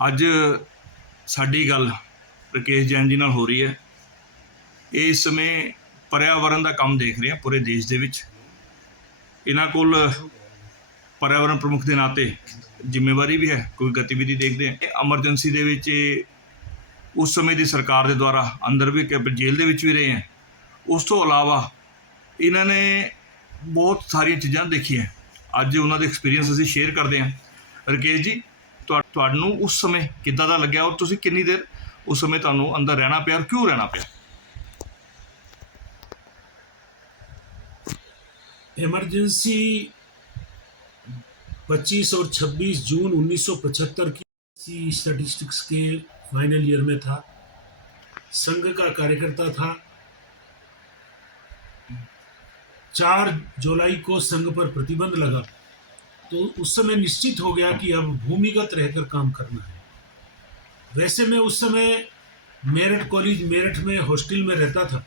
ਅੱਜ ਸਾਡੀ ਗੱਲ ਰਕੇਸ਼ ਜੈਨ ਜੀ ਨਾਲ ਹੋ ਰਹੀ ਹੈ। ਇਹ ਇਸ ਸਮੇਂ पर्यावरण का काम देख रहे हैं पूरे देश के विच। इन्हां कोल पर्यावरण प्रमुख के नाते जिम्मेवारी भी है, कोई गतिविधि देखते हैं। एमरजेंसी दे विच उस समय की सरकार के द्वारा अंदर भी जेल दे विच भी रहे हैं। उस तो अलावा इन्होंने बहुत सारी चीज़ां देखी हैं। अज उन्होंने एक्सपीरियंस असीं शेयर करते हैं। रकेश जी, तुहानूं उस समय किद्दां दा लग्गिया और तुसीं कितनी देर उस समय तुहानूं अंदर रहना पिया और क्यों रहना पिया? इमरजेंसी 25 और 26 जून 1975 की स्टैटिस्टिक्स के फाइनल ईयर में था। संघ का कार्यकर्ता था। 4 जुलाई को संघ पर प्रतिबंध लगा, तो उस समय निश्चित हो गया कि अब भूमिगत रहकर काम करना है। वैसे मैं उस समय मेरठ कॉलेज मेरठ में हॉस्टल में रहता था।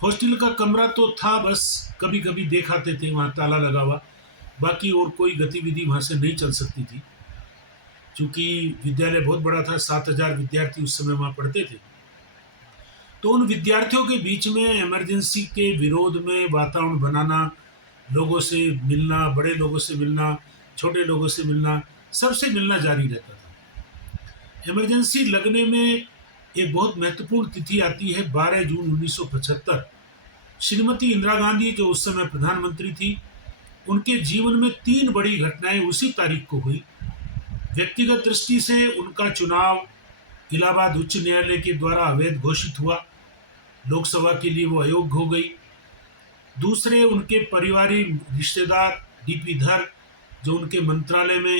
हॉस्टल का कमरा तो था, बस कभी कभी देख आते थे, वहाँ ताला लगा हुआ, बाकी और कोई गतिविधि वहाँ से नहीं चल सकती थी। चूँकि विद्यालय बहुत बड़ा था, 7000 विद्यार्थी उस समय वहाँ पढ़ते थे। तो उन विद्यार्थियों के बीच में इमरजेंसी के विरोध में वातावरण बनाना, लोगों से मिलना, बड़े लोगों से मिलना, छोटे लोगों से मिलना, सबसे मिलना जारी रहता था। इमरजेंसी लगने में एक बहुत महत्वपूर्ण तिथि आती है 12 जून 1975। श्रीमती इंदिरा गांधी जो उस समय प्रधानमंत्री थी, उनके जीवन में 3 बड़ी घटनाएं उसी तारीख को हुई। व्यक्तिगत दृष्टि से उनका चुनाव इलाहाबाद उच्च न्यायालय के द्वारा अवैध घोषित हुआ, लोकसभा के लिए वो अयोग्य हो गई। दूसरे, उनके पारिवारिक रिश्तेदार डीपी धर जो उनके मंत्रालय में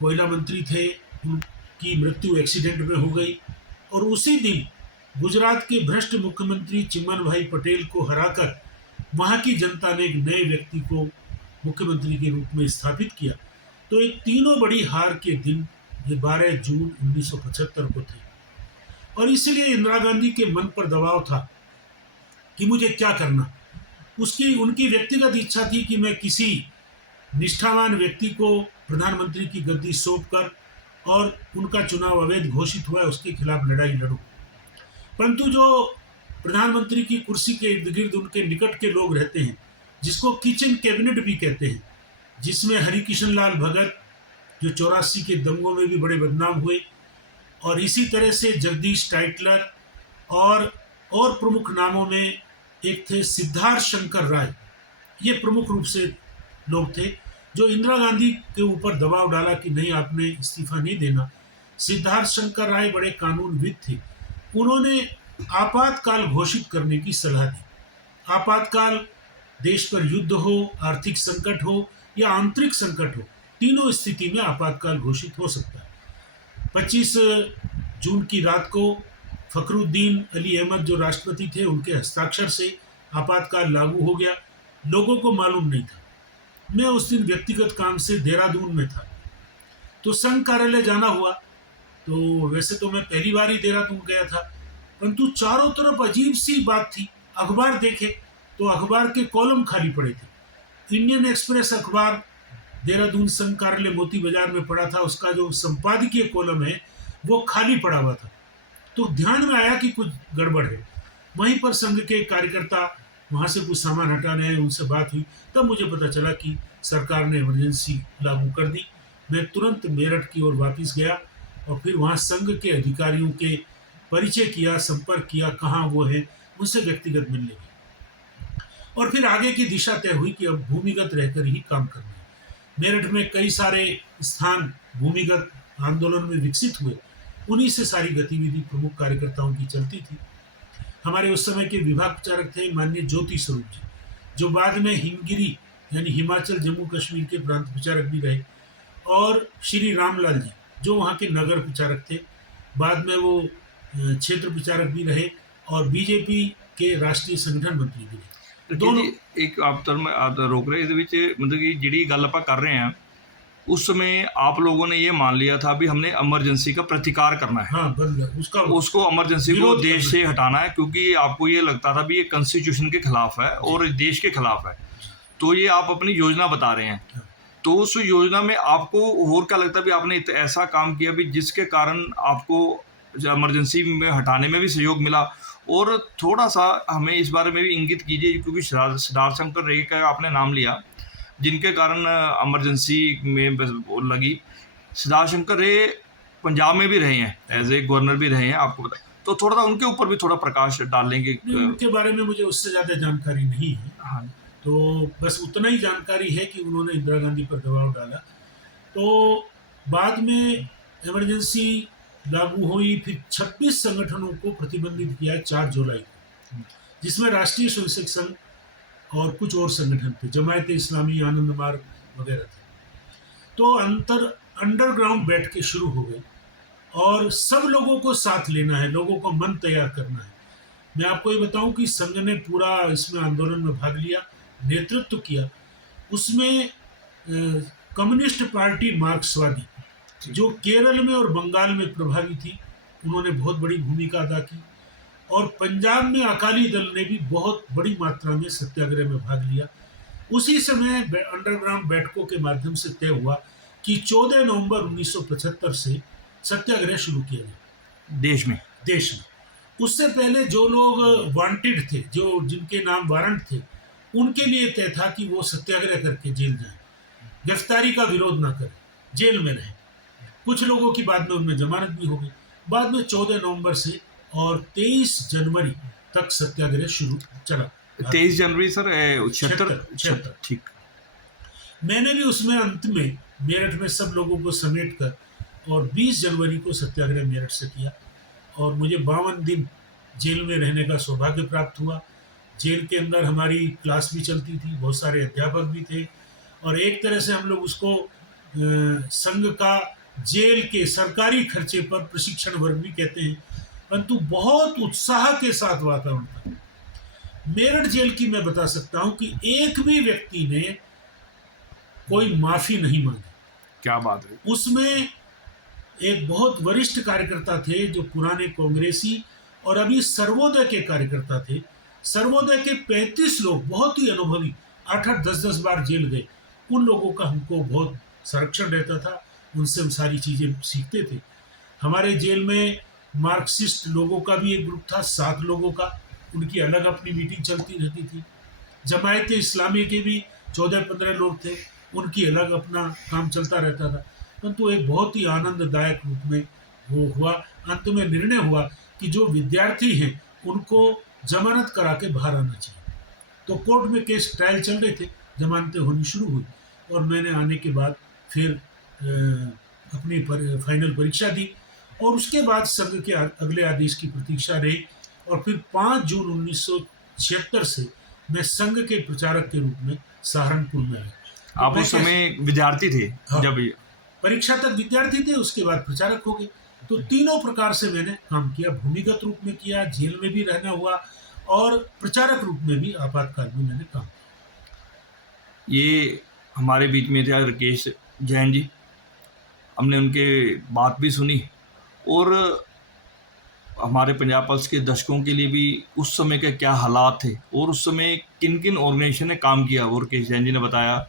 कोयला मंत्री थे, उनकी मृत्यु एक्सीडेंट में हो गई। और उसी दिन गुजरात के भ्रष्ट मुख्यमंत्री चिमन भाई पटेल को हराकर वहाँ की जनता ने एक नए व्यक्ति को मुख्यमंत्री के रूप में स्थापित किया। तो ये तीनों बड़ी हार के दिन ये 12 जून 1975 को थे। और इसलिए इंदिरा गांधी के मन पर दबाव था कि मुझे क्या करना। उनकी व्यक्तिगत इच्छा थी कि मैं किसी निष्ठावान व्यक्ति को प्रधानमंत्री की गद्दी सौंपकर और उनका चुनाव अवैध घोषित हुआ है उसके खिलाफ लड़ाई लड़ूं। परंतु जो प्रधानमंत्री की कुर्सी के इर्द गिर्द उनके निकट के लोग रहते हैं, जिसको किचन कैबिनेट भी कहते हैं, जिसमें हरिकिशन लाल भगत जो 84 के दंगों में भी बड़े बदनाम हुए, और इसी तरह से जगदीश टाइटलर और प्रमुख नामों में एक थे सिद्धार्थ शंकर राय। ये प्रमुख रूप से लोग थे जो इंदिरा गांधी के ऊपर दबाव डाला कि नहीं, आपने इस्तीफा नहीं देना। सिद्धार्थ शंकर राय बड़े कानूनविद थे। उन्होंने आपातकाल घोषित करने की सलाह दी। आपातकाल देश पर युद्ध हो, आर्थिक संकट हो या आंतरिक संकट हो, तीनों स्थिति में आपातकाल घोषित हो सकता है। 25 जून की रात को फखरुद्दीन अली अहमद जो राष्ट्रपति थे, उनके हस्ताक्षर से आपातकाल लागू हो गया। लोगों को मालूम नहीं था। मैं उस दिन व्यक्तिगत काम से देहरादून में था, तो संघ कार्यालय जाना हुआ। तो वैसे तो मैं पहली बार ही देहरादून गया था, परंतु चारों तरफ अजीब सी बात थी। अखबार देखे तो अखबार के कॉलम खाली पड़े थे। इंडियन एक्सप्रेस अखबार देहरादून संघ कार्यालय मोती बाजार में पड़ा था, उसका जो संपादकीय कॉलम है वो खाली पड़ा हुआ था। तो ध्यान में आया कि कुछ गड़बड़ है। वहीं पर संघ के कार्यकर्ता वहाँ से कुछ सामान हटाने आए, उनसे बात हुई, तब मुझे पता चला कि सरकार ने इमरजेंसी लागू कर दी। मैं तुरंत मेरठ की ओर वापस गया और फिर वहाँ संघ के अधिकारियों के परिचय किया, संपर्क किया, कहाँ वो है, उनसे व्यक्तिगत मिलने गया। और फिर आगे की दिशा तय हुई कि अब भूमिगत रहकर ही काम करना है। मेरठ में कई सारे स्थान भूमिगत आंदोलन में विकसित हुए, उन्हीं से सारी गतिविधि प्रमुख कार्यकर्ताओं की चलती थी। हमारे उस समय के विभाग प्रचारक थे माननीय ज्योति स्वरूप जी, जो बाद में हिमगिरी यानी हिमाचल जम्मू कश्मीर के प्रांत प्रचारक भी रहे, और श्री रामलाल जी जो वहाँ के नगर प्रचारक थे, बाद में वो क्षेत्र प्रचारक भी रहे और बीजेपी के राष्ट्रीय संगठन मंत्री भी रहे। दोनों एक आप रोक रहे मतलब कि जिहड़ी गल आपां कर रहे हैं, उस समय आप लोगों ने ये मान लिया था भी हमने इमरजेंसी का प्रतिकार करना है। हाँ, उसको इमरजेंसी को देश से हटाना है, क्योंकि आपको ये लगता था भी ये कॉन्स्टिट्यूशन के खिलाफ है और देश के खिलाफ है। तो ये आप अपनी योजना बता रहे हैं। तो उस योजना में आपको और क्या लगता है भी आपने ऐसा काम किया भी जिसके कारण आपको इमरजेंसी में हटाने में भी सहयोग मिला? और थोड़ा-सा हमें इस बारे में भी इंगित कीजिए, क्योंकि सिद्धार्थ शंकर रे का आपने नाम लिया, जिनके कारण इमरजेंसी में बस वो लगी। सिद्धार्थ शंकर रे पंजाब में भी रहे हैं, एज़ ए गवर्नर भी रहे हैं, आपको पता है। तो थोड़ा-सा उनके ऊपर भी थोड़ा प्रकाश डालेंगे? नहीं, उनके बारे में मुझे उससे ज़्यादा जानकारी नहीं है। हाँ, तो बस उतना ही जानकारी है कि उन्होंने इंदिरा गांधी पर दबाव डाला। तो बाद में इमरजेंसी लागू हुई, फिर 26 संगठनों को प्रतिबंधित किया 4 जुलाई को, जिसमें राष्ट्रीय स्वयंसेवक संघ और कुछ और संगठन थे, जमायत इस्लामी, आनंद मार्ग वगैरह थे। तो अंडरग्राउंड बैठ के शुरू हो गए और सब लोगों को साथ लेना है, लोगों को मन तैयार करना है। मैं आपको ये बताऊं कि संघ ने पूरा इसमें आंदोलन में भाग लिया, नेतृत्व किया। उसमें कम्युनिस्ट पार्टी मार्क्सवादी जो केरल में और बंगाल में प्रभावी थी, उन्होंने बहुत बड़ी भूमिका अदा की। और पंजाब में अकाली दल ने भी बहुत बड़ी मात्रा में सत्याग्रह में भाग लिया। उसी समय अंडरग्राउंड बैठकों के माध्यम से तय हुआ कि 14 नवंबर 1975 से सत्याग्रह शुरू किया गया देश में। उससे पहले जो लोग वांटेड थे, जो जिनके नाम वारंट थे, उनके लिए तय था कि वो सत्याग्रह करके जेल जाएं, गिरफ्तारी का विरोध ना करें, जेल में रहें। कुछ लोगों की बाद में उनमें जमानत भी हो गई। बाद में 14 नवंबर से और 23 जनवरी तक सत्याग्रह शुरू चला। 23 जनवरी सर 76 ठीक। मैंने भी उसमें अंत में मेरठ में सब लोगों को समेट कर और 20 जनवरी को सत्याग्रह मेरठ से किया और मुझे 52 दिन जेल में रहने का सौभाग्य प्राप्त हुआ। जेल के अंदर हमारी क्लास भी चलती थी, बहुत सारे अध्यापक भी थे और एक तरह से हम लोग उसको संघ का जेल के सरकारी खर्चे पर प्रशिक्षण वर्ग भी कहते हैं, परंतु बहुत उत्साह के साथ वातावरण था। मेरठ जेल की मैं बता सकता हूं कि एक भी व्यक्ति ने कोई माफी नहीं मांगी। क्या बात है। उसमें एक बहुत वरिष्ठ कार्यकर्ता थे जो पुराने कांग्रेसी और अभी सर्वोदय के कार्यकर्ता थे। सर्वोदय के 35 लोग बहुत ही अनुभवी, 8-8, 10-10 बार जेल गए। उन लोगों का हमको बहुत संरक्षण रहता था, उनसे हम सारी चीज़ें सीखते थे। हमारे जेल में मार्क्सिस्ट लोगों का भी एक ग्रुप था, 7 लोगों का, उनकी अलग अपनी मीटिंग चलती रहती थी। जमायत इस्लामी के भी 14-15 लोग थे, उनकी अलग अपना काम चलता रहता था। परंतु एक बहुत ही आनंददायक रूप में वो हुआ। अंत में निर्णय हुआ कि जो विद्यार्थी हैं उनको जमानत करा के बाहर आना चाहिए। तो कोर्ट में केस ट्रायल चल रहे थे, जमानतें होनी शुरू हुई और मैंने आने के बाद फिर अपनी फाइनल परीक्षा दी और उसके बाद संघ के अगले आदेश की प्रतीक्षा रही और फिर 5 जून 1976 से मैं संघ के प्रचारक के रूप में सहारनपुर में आया। आप उस समय विद्यार्थी थे? हाँ, जब परीक्षा तक विद्यार्थी थे, उसके बाद प्रचारक हो गए। तो तीनों प्रकार से मैंने काम किया, भूमिगत रूप में किया, जेल में भी रहना हुआ और प्रचारक रूप में भी आपातकाल में मैंने काम किया। ये हमारे बीच में थे राकेश जैन जी, हमने उनके बात भी सुनी और हमारे पंजाब पल्स के दर्शकों के लिए भी उस समय के क्या हालात थे और उस समय किन किन ऑर्गेनाइजेशन ने काम किया वो राकेश जैन जी ने बताया।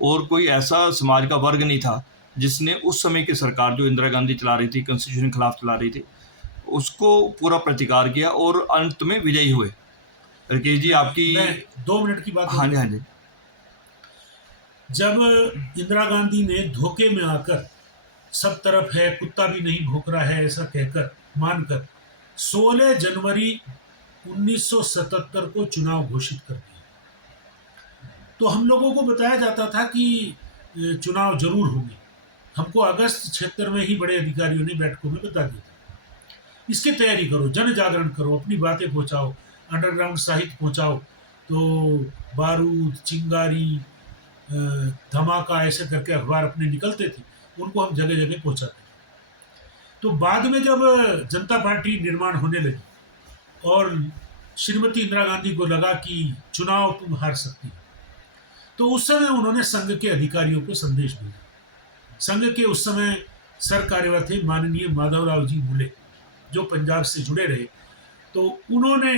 और कोई ऐसा समाज का वर्ग नहीं था जिसने उस समय की सरकार जो इंदिरा गांधी चला रही थी, कॉन्स्टिट्यूशन के खिलाफ चला रही थी, उसको पूरा प्रतिकार किया और अंत में विजयी हुए। राकेश जी आपकी 2 मिनट की बात। हाँ जी, हाँ जी। जब इंदिरा गांधी ने धोखे में आकर सब तरफ है, कुत्ता भी नहीं भौंक रहा है ऐसा कहकर मानकर 16 जनवरी 1977 को चुनाव घोषित कर दिया, तो हम लोगों को बताया जाता था कि चुनाव जरूर होंगे। हमको अगस्त 76 में ही बड़े अधिकारियों ने बैठकों में बता दिया था, इसकी तैयारी करो, जन जागरण करो, अपनी बातें पहुंचाओ, अंडरग्राउंड साहित्य पहुंचाओ। तो बारूद, चिंगारी, धमाका ऐसे करके अखबार अपने निकलते थे, उनको हम जगह जगह पहुंचाते थे। तो बाद में जब जनता पार्टी निर्माण होने लगी और श्रीमती इंदिरा गांधी को लगा कि चुनाव तुम हार सकती हो, तो उस समय उन्होंने संघ के अधिकारियों को संदेश भेजा। संघ के उस समय सर कार्यवाह थे माननीय माधवराव जी बुले, जो पंजाब से जुड़े रहे। तो उन्होंने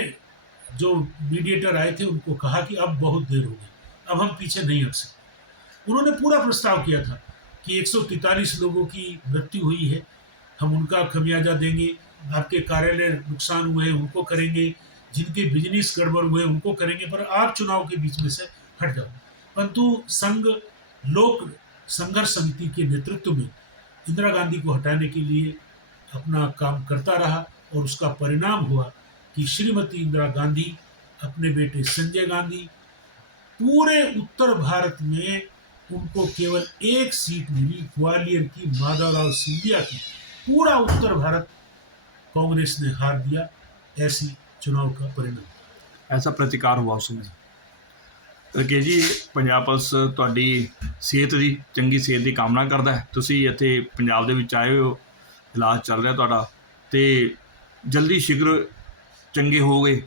जो मीडिएटर आए थे उनको कहा कि अब बहुत देर हो गई, अब हम पीछे नहीं हट सकते। उन्होंने पूरा प्रस्ताव किया था कि 143 लोगों की मृत्यु हुई है, हम उनका खमियाजा देंगे, आपके कार्यालय नुकसान हुए हैं उनको करेंगे, जिनके बिजनेस गड़बड़ हुए उनको करेंगे, पर आप चुनाव के बीच में से हट जाओ। परंतु संघ लोक संघर्ष समिति के नेतृत्व में इंदिरा गांधी को हटाने के लिए अपना काम करता रहा और उसका परिणाम हुआ कि श्रीमती इंदिरा गांधी, अपने बेटे संजय गांधी, पूरे उत्तर भारत में उनको केवल एक सीट मिली, ग्वालियर की माधवराव सिंधिया की। पूरा उत्तर भारत कांग्रेस ने हार दिया। ऐसी चुनाव का परिणाम। ਐਸਾ ਪ੍ਰਤੀਕਾਰ हुआ ਉਸ ਸਮੇਂ। ਰਕੇਸ਼ ਜੀ, ਪੰਜਾਬ ਪੁਲਿਸ ਤੁਹਾਡੀ ਸਿਹਤ ਦੀ ਚੰਗੀ ਸਿਹਤ ਦੀ ਕਾਮਨਾ ਕਰਦਾ ਹੈ। ਤੁਸੀਂ ਇੱਥੇ ਪੰਜਾਬ ਦੇ ਵਿੱਚ ਆਏ ਹੋ, ਇਲਾਜ ਚੱਲ ਰਿਹਾ ਤੁਹਾਡਾ, ਤੇ ਜਲਦੀ ਸ਼ੀਘਰ ਚੰਗੇ ਹੋਗੇ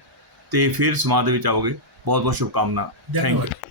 ਤੇ ਫਿਰ ਸਮਾਜ ਦੇ ਵਿੱਚ ਆਓਗੇ। ਬਹੁਤ ਬਹੁਤ ਸ਼ੁਭਕਾਮਨਾ। Thank you. धन्यवाद।